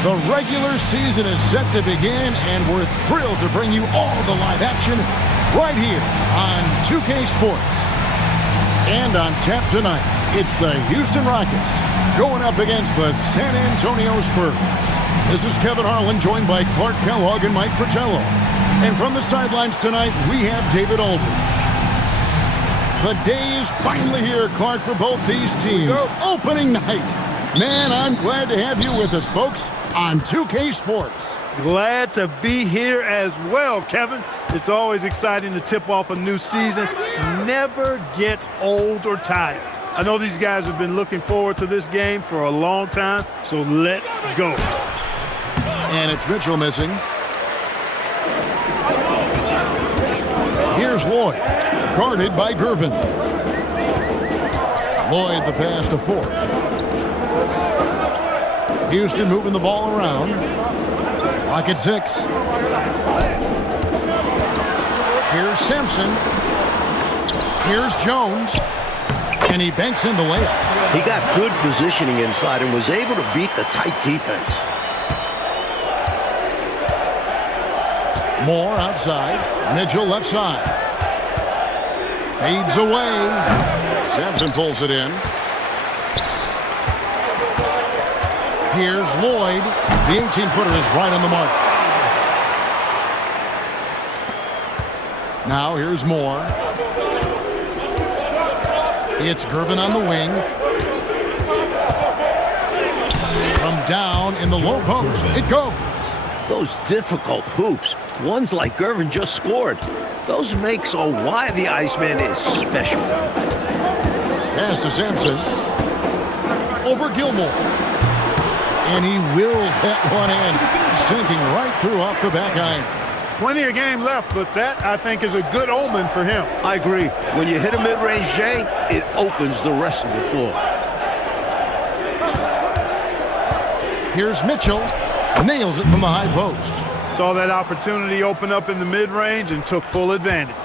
The regular season is set to begin, and we're thrilled to bring you all the live action right here on 2K Sports. And on tap tonight, it's the Houston Rockets going up against the San Antonio Spurs. This is Kevin Harlan, joined by Clark Kellogg and Mike Fratello. And from the sidelines tonight, we have David Aldridge. The day is finally here, Clark, for both these teams. Opening night. Man, I'm glad to have you with us, folks, on 2K Sports. Glad to be here as well, Kevin. It's always exciting to tip off a new season. Never gets old or tired. I know these guys have been looking forward to this game for a long time, so let's go. And it's Mitchell missing. Here's Lloyd, guarded by Gervin. Lloyd the pass to Ford. Houston moving the ball around. Clock at 6. Here's Sampson. Here's Jones. And he banks in the layup. He got good positioning inside and was able to beat the tight defense. Moore outside. Mitchell left side. Fades away. Sampson pulls it in. Here's Lloyd. The 18-footer is right on the mark. Now here's Moore. It's Gervin on the wing. From down in the low post, it goes. Those difficult hoops, ones like Gervin just scored, those makes or why the Iceman is special. Pass to Sampson. Over Gilmore. And he wills that one in, sinking right through off the back iron. Plenty of game left, but that, I think, is a good omen for him. I agree. When you hit a mid-range J, it opens the rest of the floor. Here's Mitchell. Nails it from the high post. Saw that opportunity open up in the mid-range and took full advantage.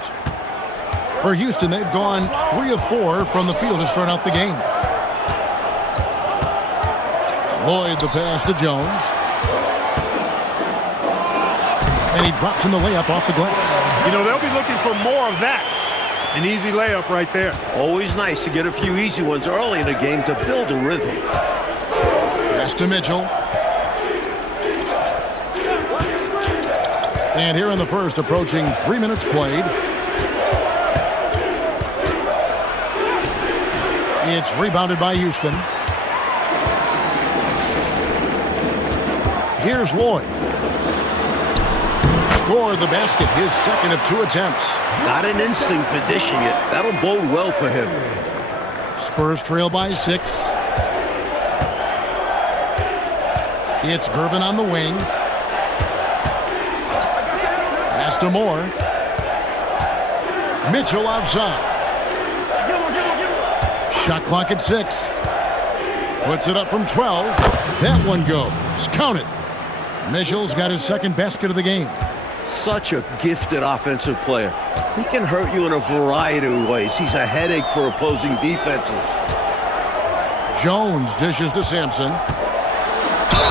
For Houston, they've gone 3 of 4 from the field to start out the game. Lloyd the pass to Jones. And he drops in the layup off the glass. You know, they'll be looking for more of that. An easy layup right there. Always nice to get a few easy ones early in the game to build a rhythm. Pass to Mitchell. And here in the first, approaching 3 minutes played. It's rebounded by Houston. Here's Lloyd. Scored the basket, his second of 2 attempts. Got an instinct for dishing it. That'll bode well for him. Spurs trail by 6. It's Gervin on the wing. Pass to Moore. Mitchell outside. Shot clock at 6. Puts it up from 12. That one goes. Count it. Mitchell's got his second basket of the game. Such a gifted offensive player. He can hurt you in a variety of ways. He's a headache for opposing defenses. Jones dishes to Sampson.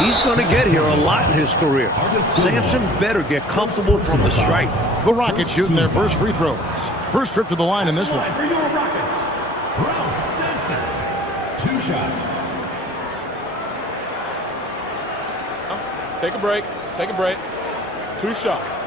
He's going to get here a lot in his career. Sampson better get comfortable from the stripe. The Rockets shooting their first free throws. First trip to the line in this one. For your Rockets, Sampson. 2 shots. Take a break. Take a break. 2 shots.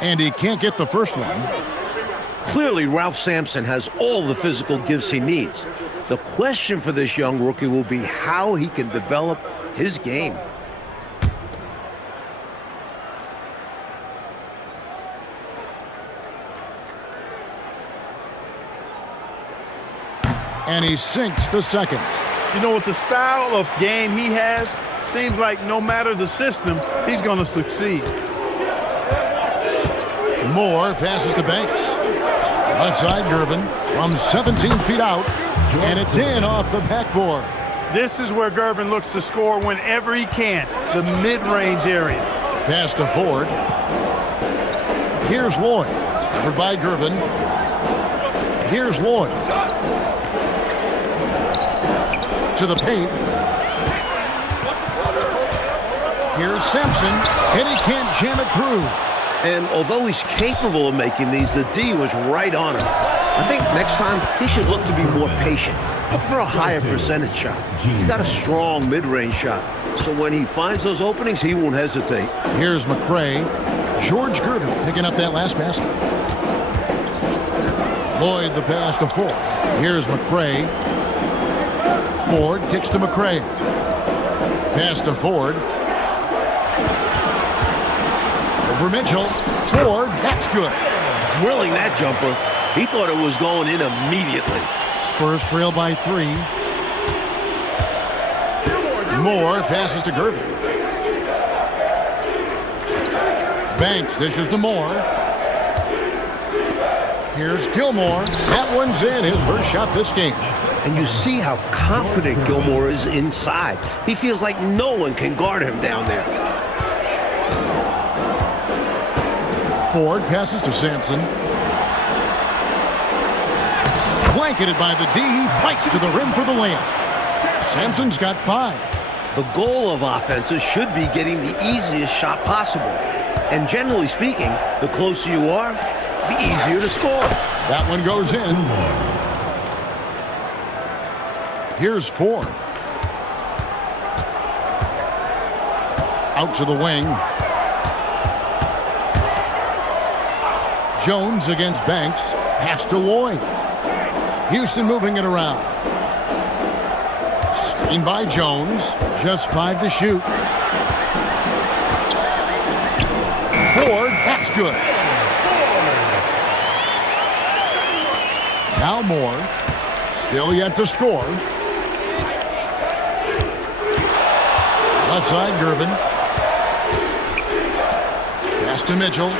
And he can't get the first one. Clearly, Ralph Sampson has all the physical gifts he needs. The question for this young rookie will be how he can develop his game. And he sinks the second. You know, with the style of game he has, seems like no matter the system, he's going to succeed. Moore passes to Banks. Left side, Gervin from 17 feet out. And it's in off the backboard. This is where Gervin looks to score whenever he can, the mid-range area. Pass to Ford. Here's Lloyd. Covered by Gervin. Here's Lloyd. To the paint. Here's Sampson, and he can't jam it through. And although he's capable of making these, the D was right on him. I think next time he should look to be more patient. Look for a higher percentage shot. He got a strong mid-range shot. So when he finds those openings, he won't hesitate. Here's McCray. George Gervin picking up that last basket. Lloyd the pass to Ford. Here's McCray. Ford kicks to McCray. Pass to Ford. Over Mitchell. Ford, that's good. Drilling that jumper. He thought it was going in immediately. Spurs trail by 3. Moore passes to Gervin. Banks dishes to Moore. Here's Gilmore. That one's in. His first shot this game. And you see how confident Gilmore is inside. He feels like no one can guard him down there. Ford passes to Sampson. Blanketed by the D. He fights to the rim for the layup. Sampson's got 5. The goal of offenses should be getting the easiest shot possible. And generally speaking, the closer you are, the easier to score. That one goes in. Here's Ford. Out to the wing. Jones against Banks. Pass to Lloyd. Houston moving it around. Screen by Jones. Just 5 to shoot. Ford, that's good. Now Moore. Still yet to score. Left side, Gervin. Pass to Mitchell.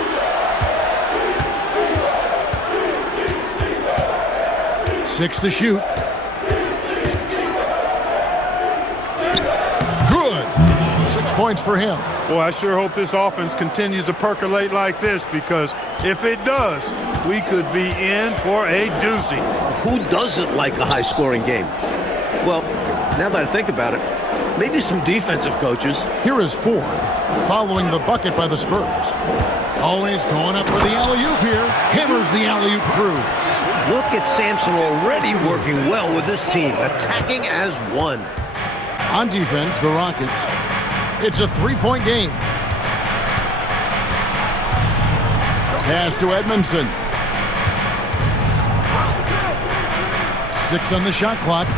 Six to shoot. Good. 6 points for him. Boy, I sure hope this offense continues to percolate like this, because if it does, we could be in for a doozy. Who doesn't like a high-scoring game? Well, now that I think about it, maybe some defensive coaches. Here is Ford, following the bucket by the Spurs. Always going up for the alley-oop here. Hammers the alley-oop through. Look at Sampson already working well with this team, attacking as one. On defense, the Rockets. It's a 3-point game. Pass to Edmondson. 6 on the shot clock.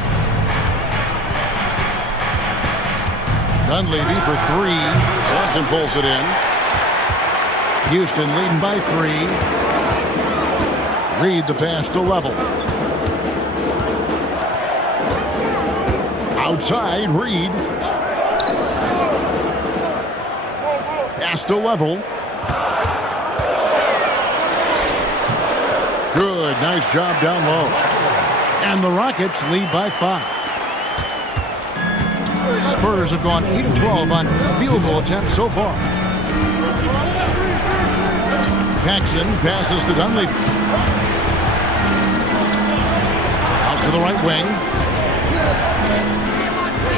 Dunleavy for 3. Sampson pulls it in. Houston leading by 3. Reed the pass to Level. Outside, Reed. Pass to Level. Good, nice job down low. And the Rockets lead by 5. Spurs have gone 8 of 12 on field goal attempts so far. Paxson passes to Dunleavy. Out to the right wing.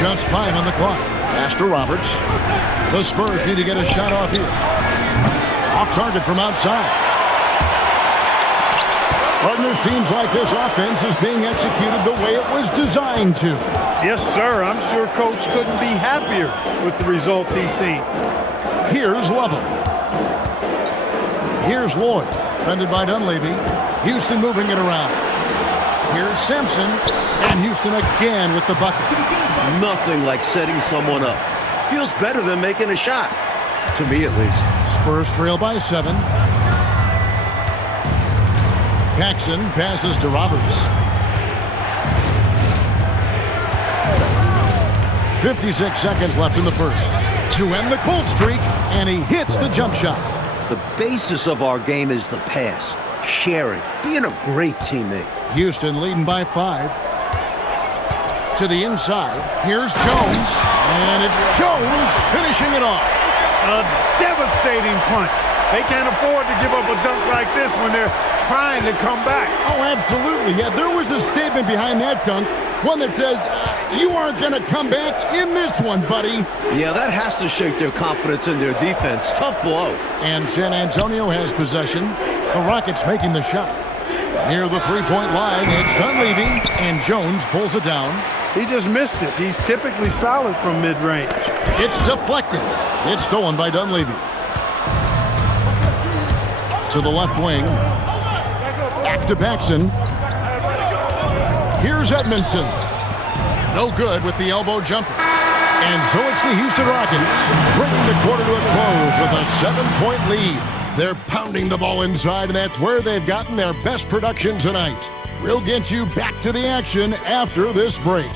Just 5 on the clock. Pass to Roberts. The Spurs need to get a shot off here. Off target from outside. Partner, seems like this offense is being executed the way it was designed to. Yes, sir. I'm sure Coach couldn't be happier with the results he's seen. Here's Level. Here's Lloyd, defended by Dunleavy. Houston moving it around. Here's Sampson, and Houston again with the bucket. Nothing like setting someone up. Feels better than making a shot, to me at least. Spurs trail by 7. Paxson passes to Roberts. 56 seconds left in the first. To end the cold streak, and he hits the jump shot. The basis of our game is the pass, sharing, being a great teammate. Houston leading by 5. To the inside. Here's Jones. And it's Jones finishing it off. A devastating punch. They can't afford to give up a dunk like this when they're trying to come back. Oh, absolutely. Yeah, there was a statement behind that dunk, one that says, you aren't going to come back in this one, buddy. Yeah, that has to shake their confidence in their defense. Tough blow. And San Antonio has possession. The Rockets making the shot. Near the three-point line, it's Dunleavy, and Jones pulls it down. He just missed it. He's typically solid from mid-range. It's deflected. It's stolen by Dunleavy. To the left wing. Back to Paxson. Here's Edmondson. No good with the elbow jumper. And so it's the Houston Rockets bringing the quarter to a close with a 7-point lead. They're pounding the ball inside, and that's where they've gotten their best production tonight. We'll get you back to the action after this break.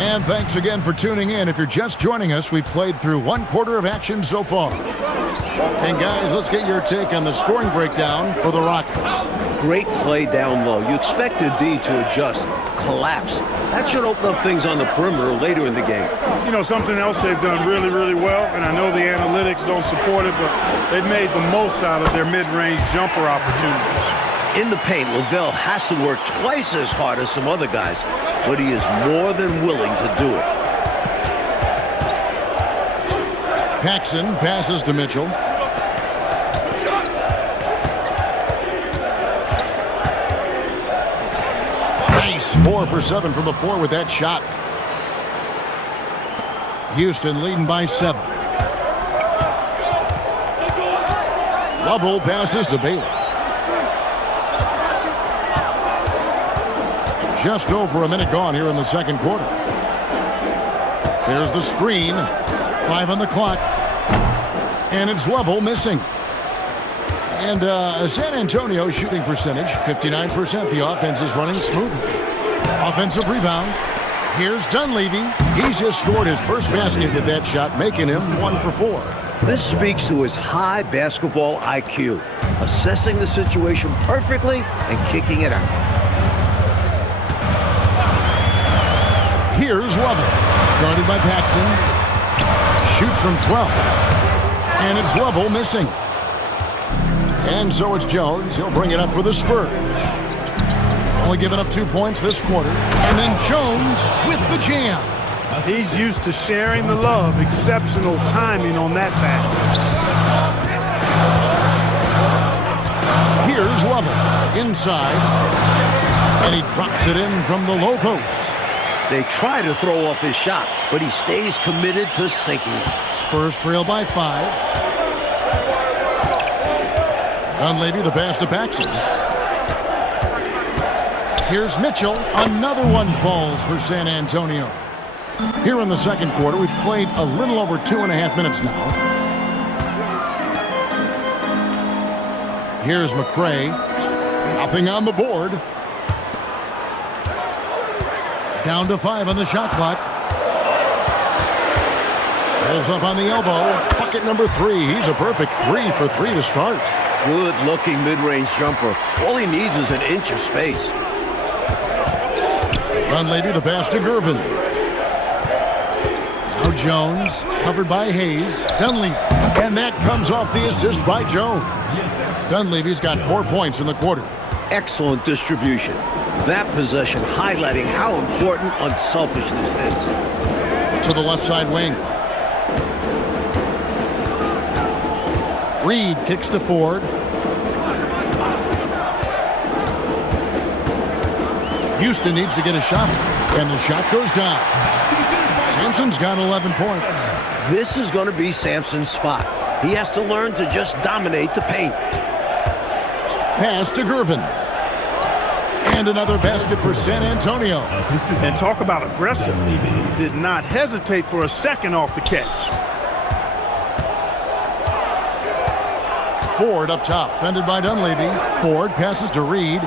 And thanks again for tuning in. If you're just joining us, we've played through one quarter of action so far. And guys, let's get your take on the scoring breakdown for the Rockets. Great play down low. You expect the D to adjust, collapse. That should open up things on the perimeter later in the game. You know, something else they've done really, really well, and I know the analytics don't support it, but they've made the most out of their mid-range jumper opportunities. In the paint, Lavelle has to work twice as hard as some other guys, but he is more than willing to do it. Paxson passes to Mitchell. Nice 4 for 7 from the floor with that shot. Houston leading by 7. Lovell passes to Bailey. Just over a minute gone here in the second quarter. There's the screen. 5 on the clock. And it's Lovell missing. And San Antonio shooting percentage, 59%. The offense is running smoothly. Offensive rebound. Here's Dunleavy. He's just scored his first basket with that shot, making him 1 for 4. This speaks to his high basketball IQ, assessing the situation perfectly and kicking it out. Here's Lovell, guarded by Paxson. Shoots from 12. And it's Lovell missing. And so it's Jones. He'll bring it up for the Spurs. Only giving up 2 points this quarter. And then Jones with the jam. He's used to sharing the love. Exceptional timing on that pass. Here's Lovell inside. And he drops it in from the low post. They try to throw off his shot, but he stays committed to sinking it. Spurs trail by 5. Dunleavy the pass to Paxson. Here's Mitchell. Another one falls for San Antonio. Here in the second quarter, we've played a little over 2.5 minutes now. Here's McCray. Nothing on the board. Down to 5 on the shot clock. Pulls up on the elbow. Bucket number 3. He's a perfect 3 for 3 to start. Good-looking mid-range jumper. All he needs is an inch of space. Dunleavy the pass to Gervin. Now Jones, covered by Hayes. Dunleavy. And that comes off the assist by Jones. Dunleavy's got 4 points in the quarter. Excellent distribution. That possession highlighting how important unselfishness is. To the left side wing. Reed kicks to Ford. Houston needs to get a shot, and the shot goes down. Sampson's got 11 points. This is going to be Sampson's spot. He has to learn to just dominate the paint. Pass to Gervin. And another basket for San Antonio. And talk about aggressive. Did not hesitate for a second off the catch. Ford up top, fended by Dunleavy. Ford passes to Reed.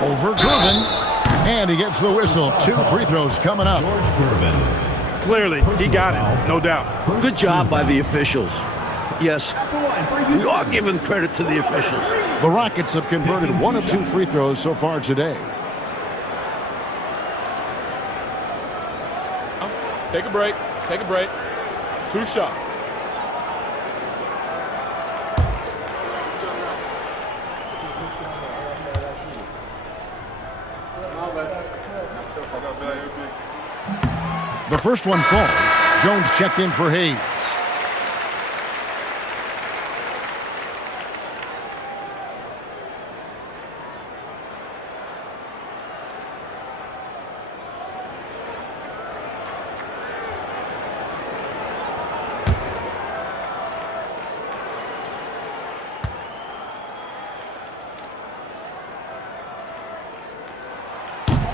Over Gervin. And he gets the whistle. 2 free throws coming up. clearly, he got it, no doubt. Good job by the officials. Yes, we are giving credit to the officials. The Rockets have converted 1 of 2 free throws so far today. Take a break. Take a break. 2 shots. The first one falls. Jones checked in for Hayes.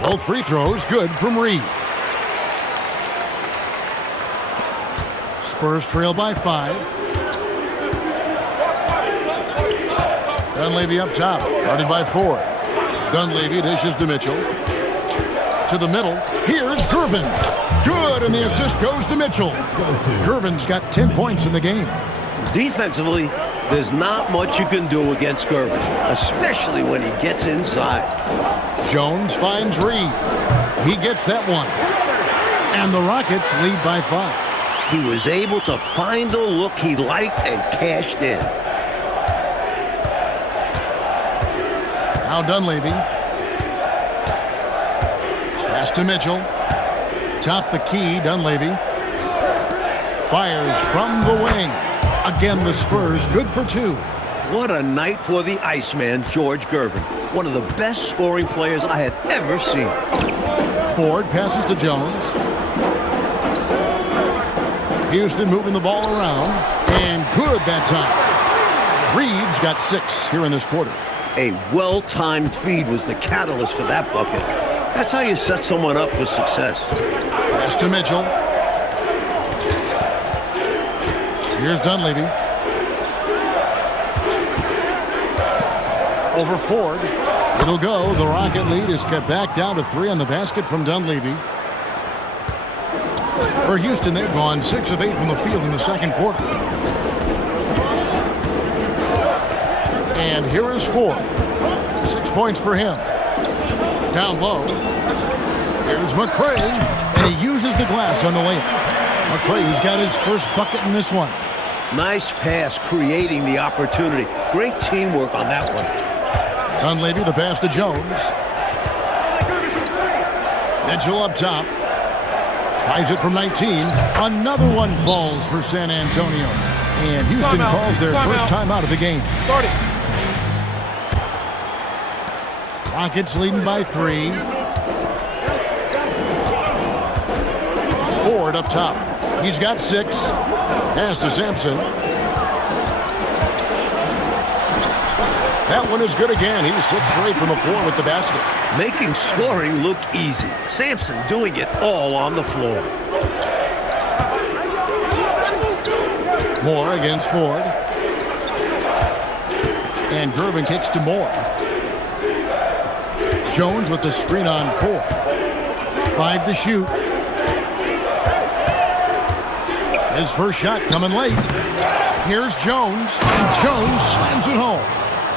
Both free throws good from Reed. Spurs trail by 5. Dunleavy up top, guarded by 4. Dunleavy dishes to Mitchell. To the middle, here's Gervin. Good, and the assist goes to Mitchell. Gervin's got 10 points in the game. Defensively, there's not much you can do against Gervin, especially when he gets inside. Jones finds Reed. He gets that one. And the Rockets lead by 5. He was able to find a look he liked and cashed in. Now Dunleavy. Pass to Mitchell. Top the key, Dunleavy. Fires from the wing. Again, the Spurs good for 2. What a night for the Iceman, George Gervin. One of the best scoring players I have ever seen. Ford passes to Jones. Houston moving the ball around. And good that time. Reeves got 6 here in this quarter. A well-timed feed was the catalyst for that bucket. That's how you set someone up for success. Pass to Mitchell. Here's Dunleavy. Over Ford. It'll go. The Rocket lead is cut back down to 3 on the basket from Dunleavy. For Houston, they've gone 6 of 8 from the field in the second quarter. And here is Ford. 6 points for him. Down low. Here's McCray, and he uses the glass on the layup. McCray's got his first bucket in this one. Nice pass, creating the opportunity. Great teamwork on that one. Dunleavy, the pass to Jones. Mitchell up top. Tries it from 19. Another one falls for San Antonio. And Houston calls their first timeout of the game. Start it. Rockets leading by 3. Ford up top. He's got 6. Pass to Sampson. That one is good again. He's 6 straight from the floor with the basket. Making scoring look easy. Sampson doing it all on the floor. Moore against Ford. And Gervin kicks to Moore. Jones with the screen on 4. 5 to shoot. His first shot coming late. Here's Jones. Jones slams it home.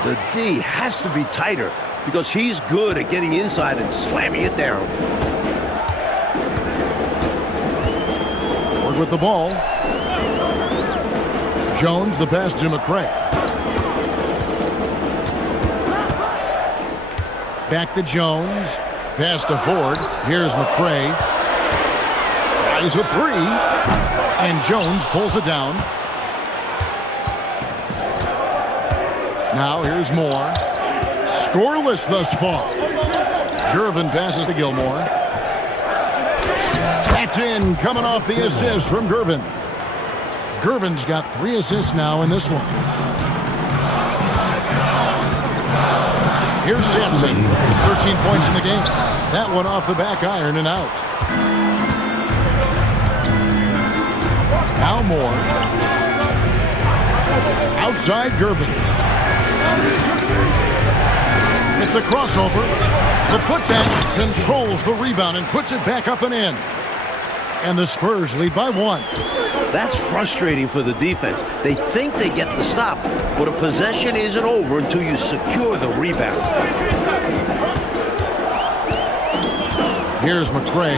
The D has to be tighter because he's good at getting inside and slamming it down. Ford with the ball. Jones the pass to McCray. Back to Jones. Pass to Ford. Here's McCray. Tries a 3. And Jones pulls it down. Now here's Moore. Scoreless thus far. Gervin passes to Gilmore. That's in, coming off the assist from Gervin. Gervin's got 3 assists now in this one. Here's Sampson. 13 points in the game. That one off the back iron and out. Now Moore. Outside Gervin. With the crossover, the putback controls the rebound and puts it back up and in. And the Spurs lead by 1. That's frustrating for the defense. They think they get the stop, but a possession isn't over until you secure the rebound. Here's McCray.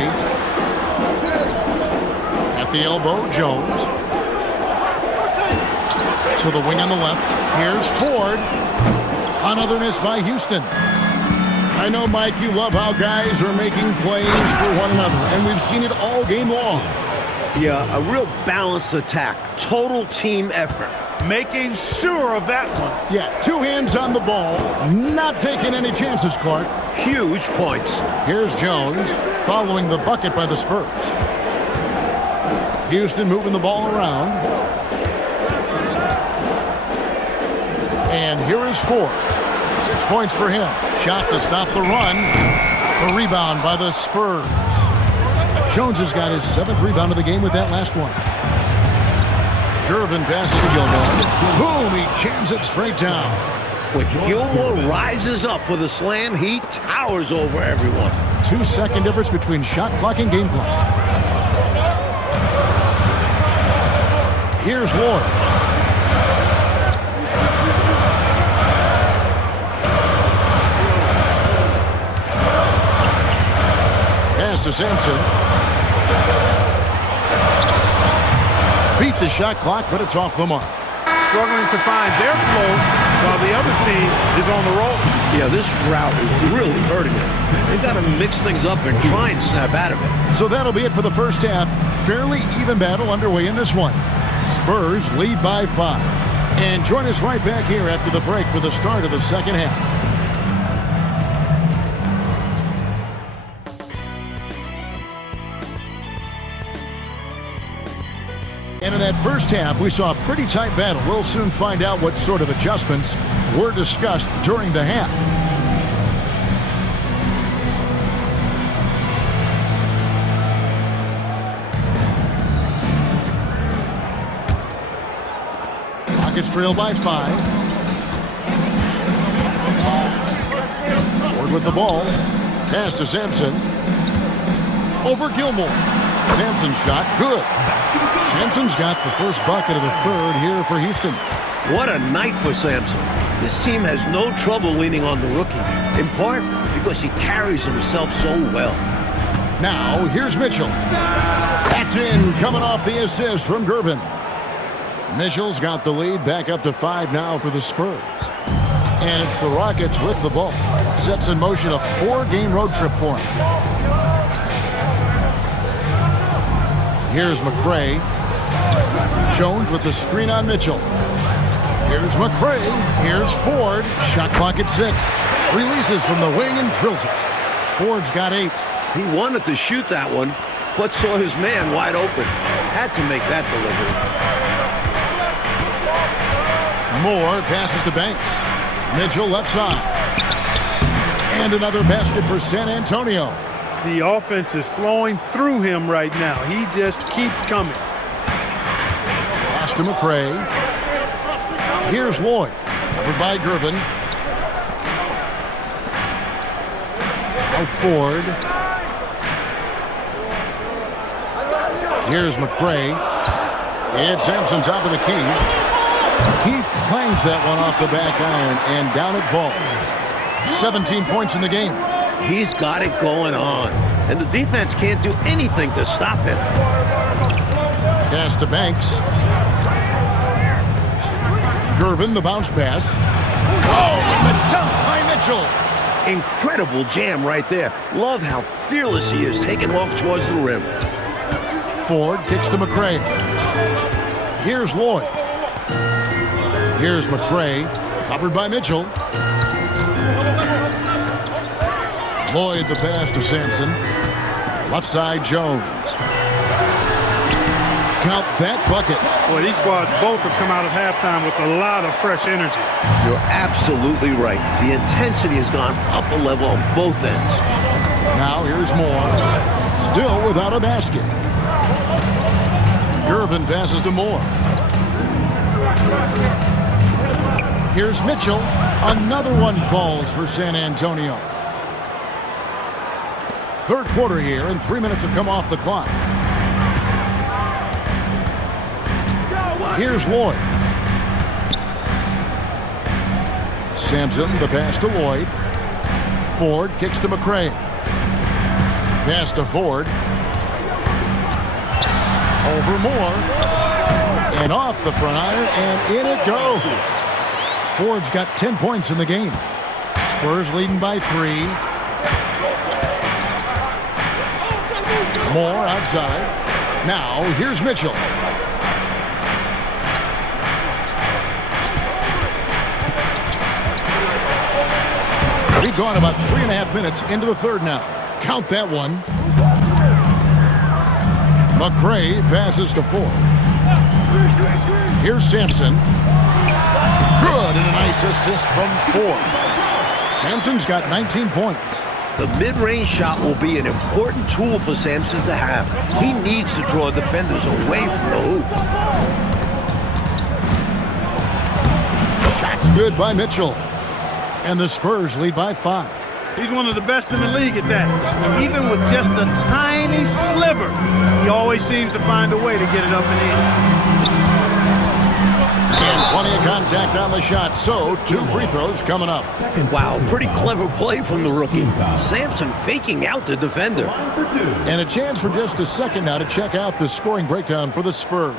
At the elbow, Jones. To the wing on the left. Here's Ford. Another miss by Houston. I know, Mike, you love how guys are making plays for one another, and we've seen it all game long. Yeah, a real balanced attack. Total team effort. Making sure of that one. Yeah, 2 hands on the ball. Not taking any chances, Clark. Huge points. Here's Jones following the bucket by the Spurs. Houston moving the ball around. And here is Ford. 6 points for him. Shot to stop the run. The rebound by the Spurs. Jones has got his 7th rebound of the game with that last one. Gervin passes to Gilmore. Boom! He jams it straight down. When Gilmore rises up for the slam, he towers over everyone. 2-second difference between shot clock and game clock. Here's Ward. Pass to Sampson. Beat the shot clock, but it's off the mark. Struggling to find their flows while the other team is on the roll. Yeah, this drought is really hurting them. They've got to mix things up and try and snap out of it. So that'll be it for the first half. Fairly even battle underway in this one. Spurs lead by 5. And join us right back here after the break for the start of the second half. And in that first half, we saw a pretty tight battle. We'll soon find out what sort of adjustments were discussed during the half. Rockets trail by 5. Ford with the ball. Pass to Sampson. Over Gilmore. Sampson's shot, good. Sampson's got the first bucket of the third here for Houston. What a night for Sampson. This team has no trouble leaning on the rookie, in part because he carries himself so well. Now, here's Mitchell. That's in, coming off the assist from Gervin. Mitchell's got the lead, back up to 5 now for the Spurs. And it's the Rockets with the ball. Sets in motion a 4-game road trip for him. Here's McCray. Jones with the screen on Mitchell. Here's McCray. Here's Ford. Shot clock at 6. Releases from the wing and drills it. Ford's got 8. He wanted to shoot that one, but saw his man wide open. Had to make that delivery. Moore passes to Banks. Mitchell left side. And another basket for San Antonio. The offense is flowing through him right now. He just keeps coming. Pass to McCray. Here's Lloyd. Covered by Gervin. Now Ford. Here's McCray. And Sampson top of the key. He clangs that one off the back iron, and down it falls. 17 points in the game. He's got it going on, and the defense can't do anything to stop him. Pass to Banks. Gervin, the bounce pass. Oh, and the dunk by Mitchell. Incredible jam right there. Love how fearless he is, taking off towards the rim. Ford kicks to McCray. Here's Lloyd. Here's McCray, covered by Mitchell. Lloyd the pass to Sampson. Left side, Jones. Count that bucket. Boy, these squads both have come out of halftime with a lot of fresh energy. You're absolutely right. The intensity has gone up a level on both ends. Now here's Moore. Still without a basket. Gervin passes to Moore. Here's Mitchell. Another one falls for San Antonio. Third quarter here, and 3 minutes have come off the clock. Here's Lloyd. Sampson, the pass to Lloyd. Ford kicks to McCray. Pass to Ford. Over Moore. And off the front iron, and in it goes. Ford's got 10 points in the game. Spurs leading by 3. Moore outside. Now, here's Mitchell. We've gone about 3.5 minutes into the third now. Count that one. McCray passes to Ford. Here's Sampson. Good, and a nice assist from Ford. Sampson's got 19 points. The mid-range shot will be an important tool for Sampson to have. He needs to draw defenders away from the hoop. Shot's good by Mitchell. And the Spurs lead by 5. He's one of the best in the league at that. Even with just a tiny sliver, he always seems to find a way to get it up and in. And plenty of contact on the shot, so 2 free throws coming up. Wow, pretty clever play from the rookie. Sampson faking out the defender. And a chance for just a second now to check out the scoring breakdown for the Spurs.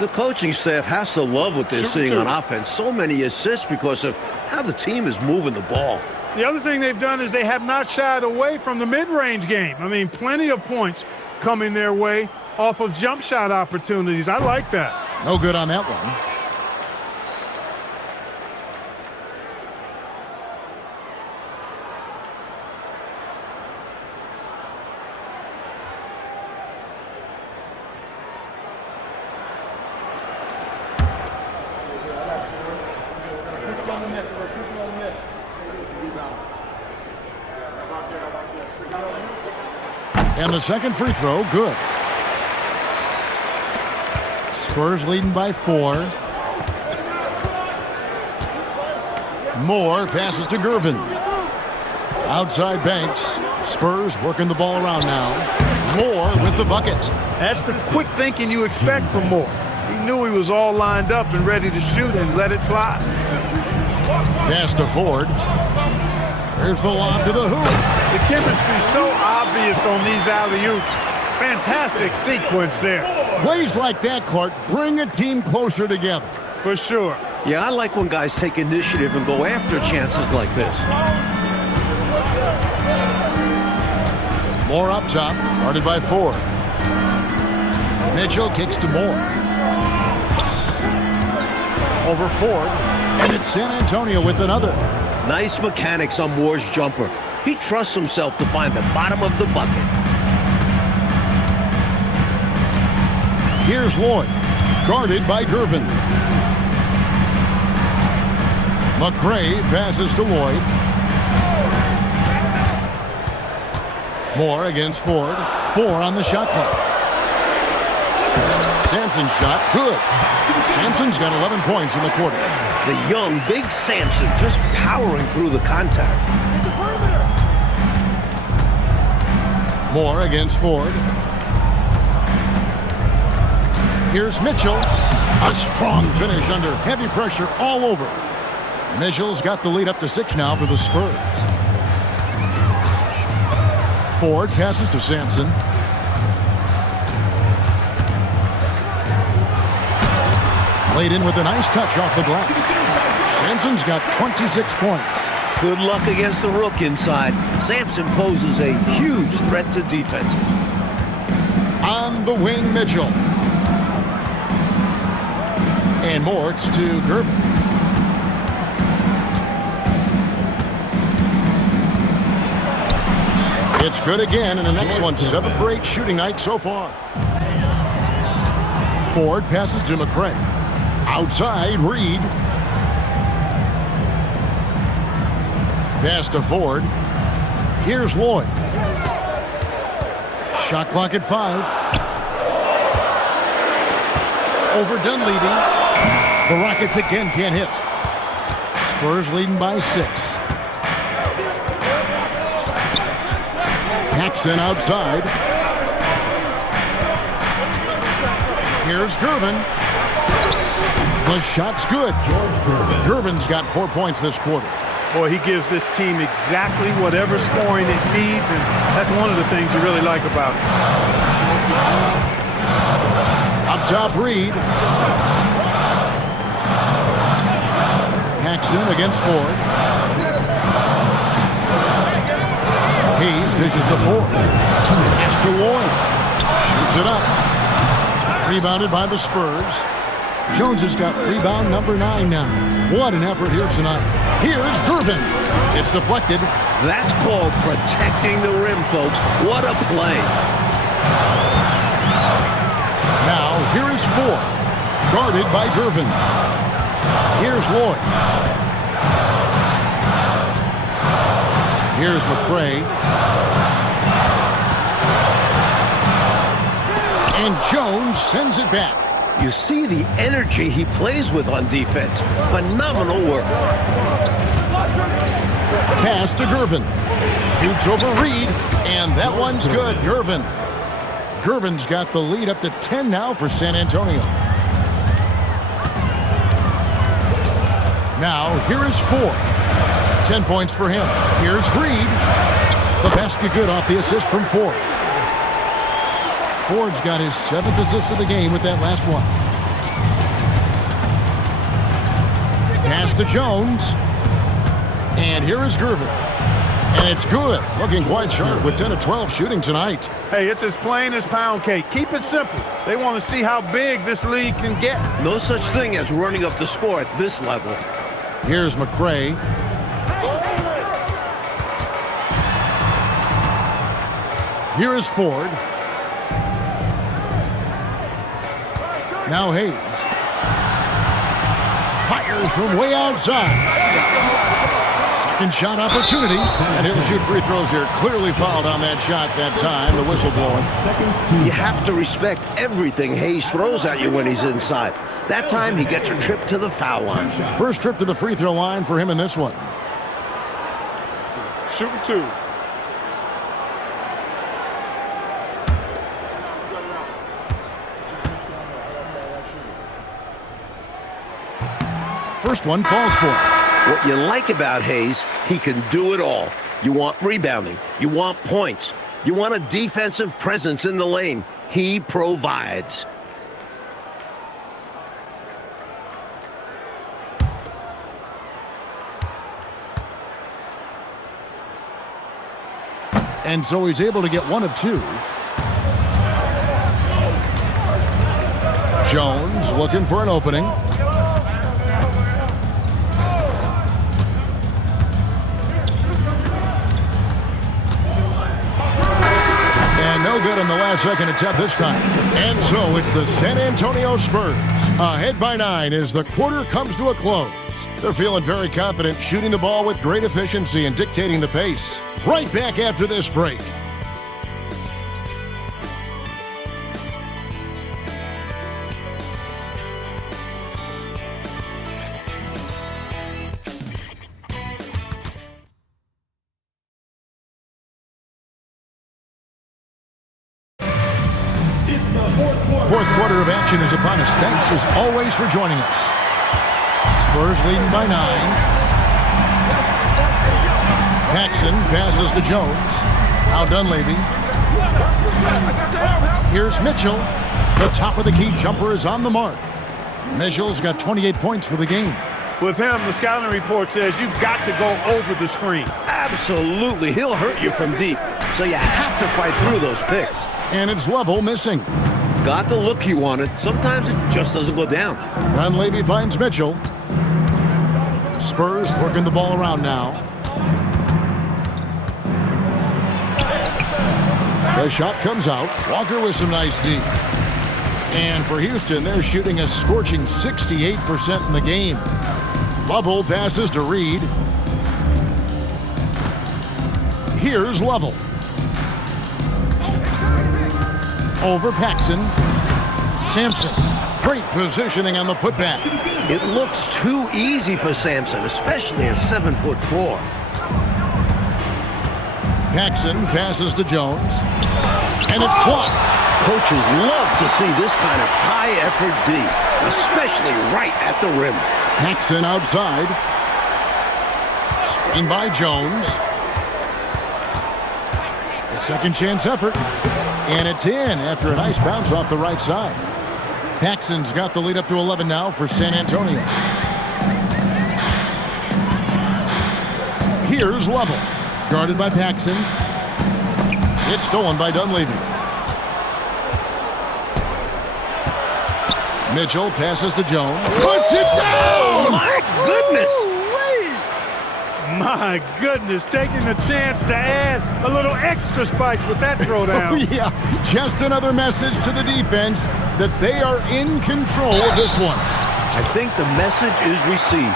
The coaching staff has to love what they're seeing on offense. So many assists because of how the team is moving the ball. The other thing they've done is they have not shied away from the mid-range game. I mean, plenty of points coming their way off of jump shot opportunities. I like that. No good on that one. And the second free throw, good. Spurs leading by 4. Moore passes to Gervin. Outside Banks. Spurs working the ball around now. Moore with the bucket. That's the quick thinking you expect from Moore. He knew he was all lined up and ready to shoot and let it fly. Pass to Ford. Here's the lob to the hoop. The chemistry so obvious on these alley-oops. Fantastic sequence there. Plays like that, Clark, bring a team closer together. For sure. Yeah, I like when guys take initiative and go after chances like this. Moore up top, guarded by 4. Mitchell kicks to Moore. Over Ford, and it's San Antonio with another. Nice mechanics on Moore's jumper. He trusts himself to find the bottom of the bucket. Here's Lloyd, guarded by Gervin. McCray passes to Lloyd. Moore against Ford. 4 on the shot clock. Sampson's shot, good. Sampson's got 11 points in the quarter. The young, big Sampson just powering through the contact. Moore against Ford. Here's Mitchell. A strong finish under heavy pressure all over. Mitchell's got the lead up to 6 now for the Spurs. Ford passes to Sampson. Laid in with a nice touch off the glass. Sampson's got 26 points. Good luck against the rook inside. Sampson poses a huge threat to defenses. On the wing, Mitchell. And Morks to Gervin. It's good again, and the next one, 7 for 8 shooting night so far. Ford passes to McCray. Outside, Reed. Pass to Ford. Here's Lloyd. Shot clock at 5. Over Dunleavy. The Rockets again can't hit. Spurs leading by 6. Paxson outside. Here's Gervin. The shot's good. Gervin's got 4 points this quarter. Boy, he gives this team exactly whatever scoring it needs, and that's one of the things you really like about it. Up top, Reed. Paxson against Ford. Hayes dishes to Ford. Pass to Lloyd. Shoots it up. Rebounded by the Spurs. Jones has got rebound number 9 now. What an effort here tonight. Here's Gervin. It's deflected. That's called protecting the rim, folks. What a play. Now, here is Ford. Guarded by Gervin. Here's Lloyd. Here's McCray. And Jones sends it back. You see the energy he plays with on defense. Phenomenal work. Pass to Gervin. Shoots over Reed, and that one's good. Gervin. Gervin's got the lead up to 10 now for San Antonio. Now, here is Ford. 10 points for him. Here's Reed. The basket good off the assist from Ford. Ford's got his 7th assist of the game with that last one. Pass to Jones. And here is Gervin. And it's good. Looking quite sharp with 10 of 12 shooting tonight. Hey, it's as plain as pound cake. Keep it simple. They want to see how big this league can get. No such thing as running up the score at this level. Here's McCray. Here is Ford. Now Hayes. Fires from way outside. Second shot opportunity. And he'll shoot free throws here. Clearly fouled on that shot that time. The whistle blowing. You have to respect everything Hayes throws at you when he's inside. That time he gets a trip to the foul line. First trip to the free throw line for him in this one. Shooting 2. First one falls for him. What you like about Hayes, he can do it all. You want rebounding. You want points. You want a defensive presence in the lane. He provides. And so he's able to get 1 of 2. Jones looking for an opening. And no good on the last second attempt this time. And so it's the San Antonio Spurs ahead by 9 as the quarter comes to a close. They're feeling very confident, shooting the ball with great efficiency and dictating the pace. Right back after this break. Fourth quarter of action is upon us. Thanks as always for joining us. Spurs leading by 9. Paxson passes to Jones. Now Dunleavy. Here's Mitchell. The top of the key jumper is on the mark. Mitchell's got 28 points for the game. With him, the scouting report says you've got to go over the screen. Absolutely. He'll hurt you from deep. So you have to fight through those picks. And it's level missing. Got the look he wanted. Sometimes it just doesn't go down. Dunleavy finds Mitchell. The Spurs working the ball around now. The shot comes out. Walker with some nice D. And for Houston, they're shooting a scorching 68% in the game. Lovell passes to Reed. Here's Lovell. Over Paxson. Sampson. Great positioning on the putback. It looks too easy for Sampson, especially at 7'4". Paxson passes to Jones. And it's blocked. Coaches love to see this kind of high-effort D, especially right at the rim. Paxson outside. Screen by Jones. A second chance effort. And it's in after a nice bounce off the right side. Paxson's got the lead up to 11 now for San Antonio. Here's Lovell. Guarded by Paxson. It's stolen by Dunleavy. Mitchell passes to Jones. Puts it down! My goodness! My goodness, taking the chance to add a little extra spice with that throwdown. Yeah, just another message to the defense that they are in control of this one. I think the message is received.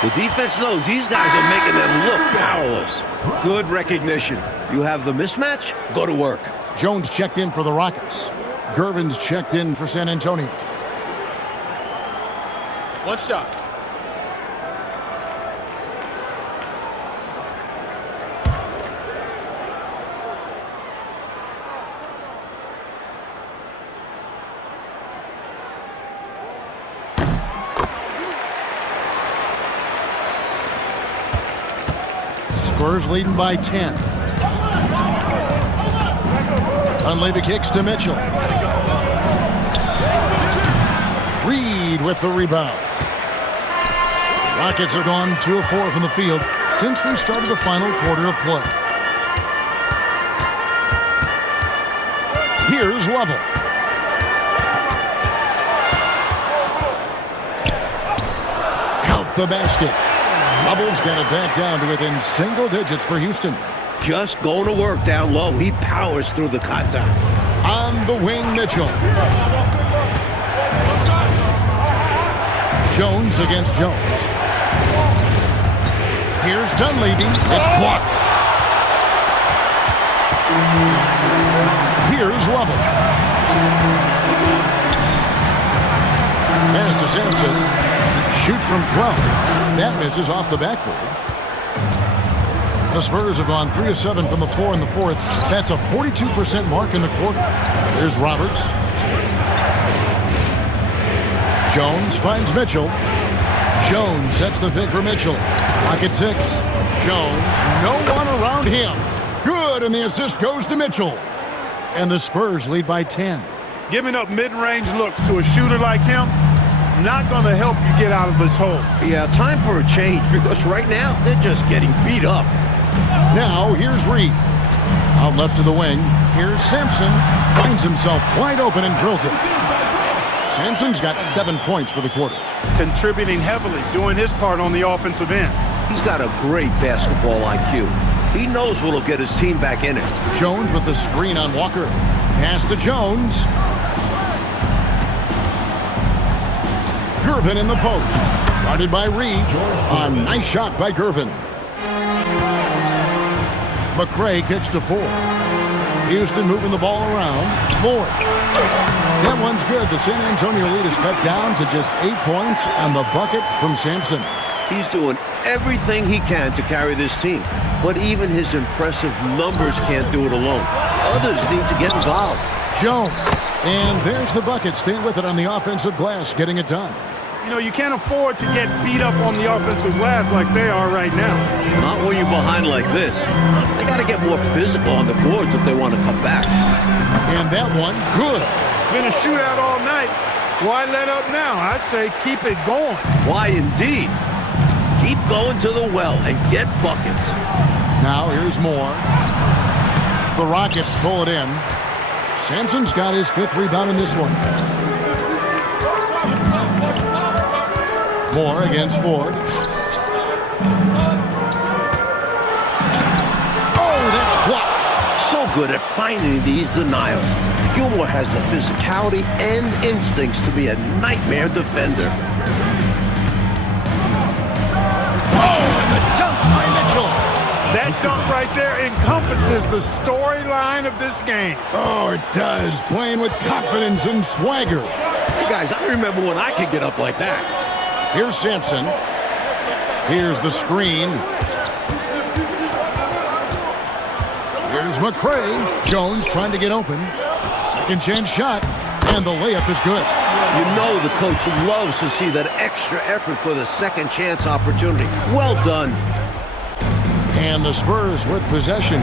The defense knows these guys are making them look powerless. Good recognition. You have the mismatch, go to work. Jones checked in for the Rockets. Gervin's checked in for San Antonio. One shot. Spurs leading by 10. Dunleavy kicks to Mitchell. Reed with the rebound. Rockets have gone 2 of 4 from the field since we started the final quarter of play. Here's Lovell. Count the basket. Lovell's got it back down to within single digits for Houston. Just going to work down low. He powers through the contact. On the wing, Mitchell. Jones against Jones. Here's Dunleavy. It's blocked. Here's Lovell. Pass to Sampson. Shoots from 12. That misses off the backboard. The Spurs have gone 3 of 7 from the floor in the fourth. That's a 42% mark in the quarter. Here's Roberts. Jones finds Mitchell. Jones sets the pick for Mitchell. Pocket 6. Jones, no one around him. Good, and the assist goes to Mitchell. And the Spurs lead by 10. Giving up mid-range looks to a shooter like him, not going to help you get out of this hole. Yeah, time for a change because right now they're just getting beat up. Now here's Reed. Out left to the wing. Here's Sampson. Finds himself wide open and drills it. Sampson's got 7 points for the quarter. Contributing heavily, doing his part on the offensive end. He's got a great basketball IQ. He knows what'll get his team back in it. Jones with the screen on Walker. Pass to Jones. Gervin in the post. Guarded by Reed. A nice shot by Gervin. McRae kicks to 4. Houston moving the ball around. Moore. That one's good. The San Antonio lead is cut down to just 8 points on the bucket from Sampson. He's doing everything he can to carry this team, but even his impressive numbers can't do it alone. Others need to get involved. Jones. And there's the bucket. Staying with it on the offensive glass, getting it done. You know, you can't afford to get beat up on the offensive glass like they are right now. Not when you're behind like this. They got to get more physical on the boards if they want to come back. And that one, good. Been a shootout all night. Why let up now? I say keep it going. Why indeed? Keep going to the well and get buckets. Now here's Moore. The Rockets pull it in. Sampson's got his 5th rebound in this one. Moore against Ford. Oh, that's blocked. So good at finding these denials. Gilmore has the physicality and instincts to be a nightmare defender. Oh, and the dunk by Mitchell. That dunk right there encompasses the storyline of this game. Oh, it does. Playing with confidence and swagger. Hey, guys, I remember when I could get up like that. Here's Sampson. Here's the screen. Here's McRae. Jones trying to get open. Second chance shot, and the layup is good. You know the coach loves to see that extra effort for the second chance opportunity. Well done. And the Spurs with possession.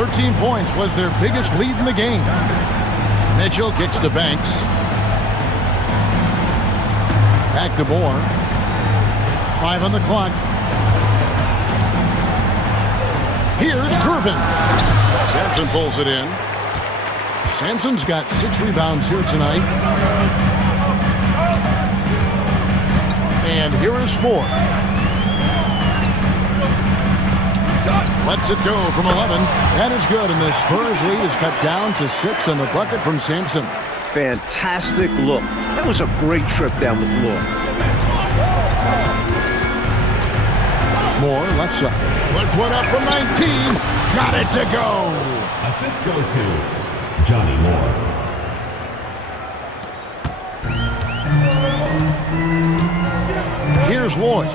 13 points was their biggest lead in the game. Mitchell kicks to Banks. Back to Moore. 5 on the clock. Here's Gervin. Sampson pulls it in. Sampson's got 6 rebounds here tonight. And here is 4. Lets it go from 11. That is good, and the Spurs lead is cut down to 6 on the bucket from Sampson. Fantastic look. That was a great trip down the floor. Moore, left side. Puts one up from 19. Got it to go. Assist goes to Johnny Moore. Here's Lloyd.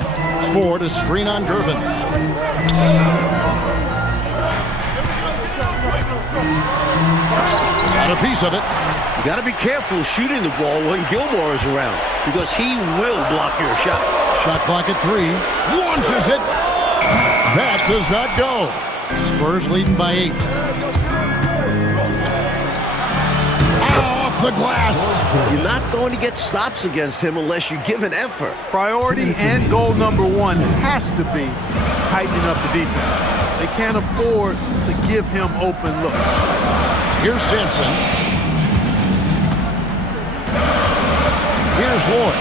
4 to screen on Gervin. Got a piece of it. You got to be careful shooting the ball when Gilmore is around because he will block your shot. Shot clock at 3. Launches it. That does not go. Spurs leading by 8. Off the glass. You're not going to get stops against him unless you give an effort. Priority and goal number 1 has to be tightening up the defense. They can't afford to give him open looks. Here's Sampson. Here's Lloyd.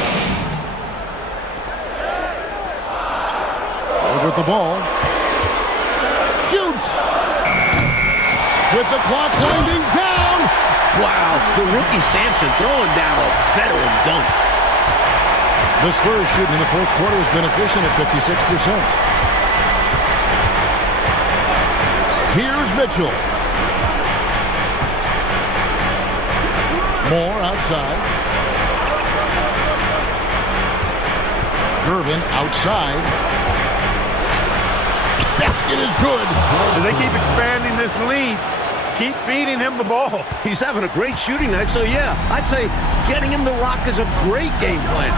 Lloyd with the ball. Shoots! With the clock winding down. Wow, the rookie Sampson throwing down a veteran dunk. The Spurs shooting in the fourth quarter has been efficient at 56%. Here's Mitchell. Moore outside. Gervin outside. Basket is good. As they keep expanding this lead, keep feeding him the ball. He's having a great shooting night, so yeah, I'd say getting him the rock is a great game plan.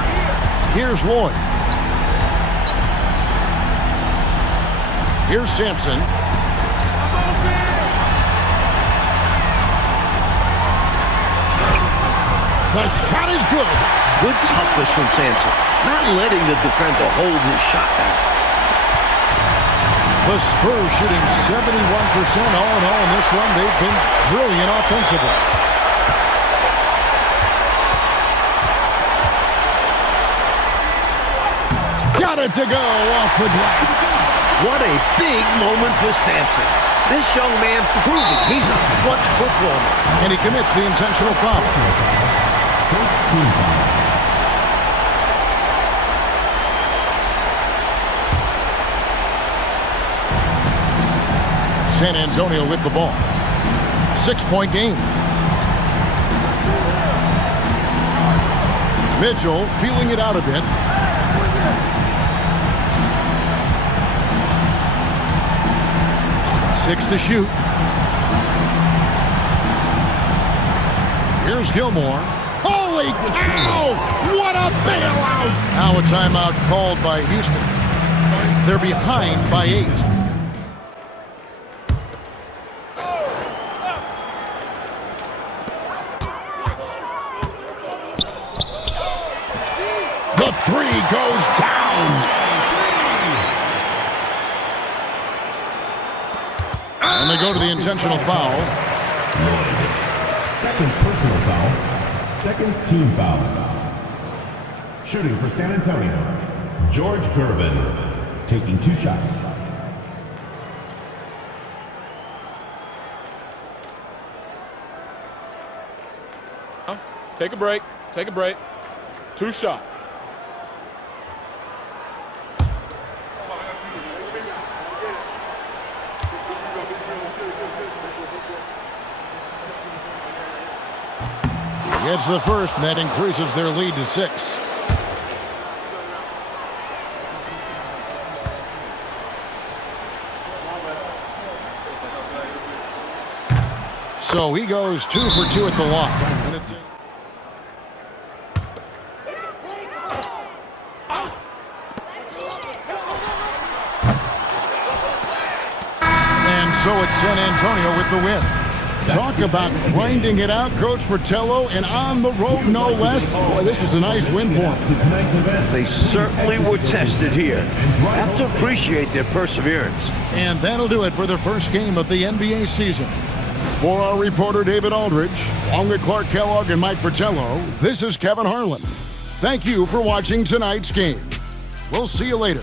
Here's Lloyd. Here's Sampson. The shot is good. Good toughness from Sampson, not letting the defender hold his shot back. The Spurs shooting 71% all in all in this one. They've been brilliant offensively. Got it to go off the glass. What a big moment for Sampson. This young man proving he's a clutch performer. And he commits the intentional foul. First team foul. San Antonio with the ball. 6-point game. Mitchell feeling it out a bit. Six to shoot. Here's Gilmore. Holy cow! What a bailout! Now a timeout called by Houston. They're behind by 8. The 3 goes down. And they go to the intentional foul. Second personal foul. Second team foul. Shooting for San Antonio, George Gervin, taking 2 shots. Take a break. Take a break. 2 shots. Gets the first, and that increases their lead to 6. So he goes 2 for 2 at the line. And so it's San Antonio with the win. Talk about grinding it out, Coach Fratello, and on the road, no less. Boy, this is a nice win for them. They certainly were tested here. Have to appreciate their perseverance. And that'll do it for the first game of the NBA season. For our reporter, David Aldridge, along with Clark Kellogg and Mike Fratello, this is Kevin Harlan. Thank you for watching tonight's game. We'll see you later.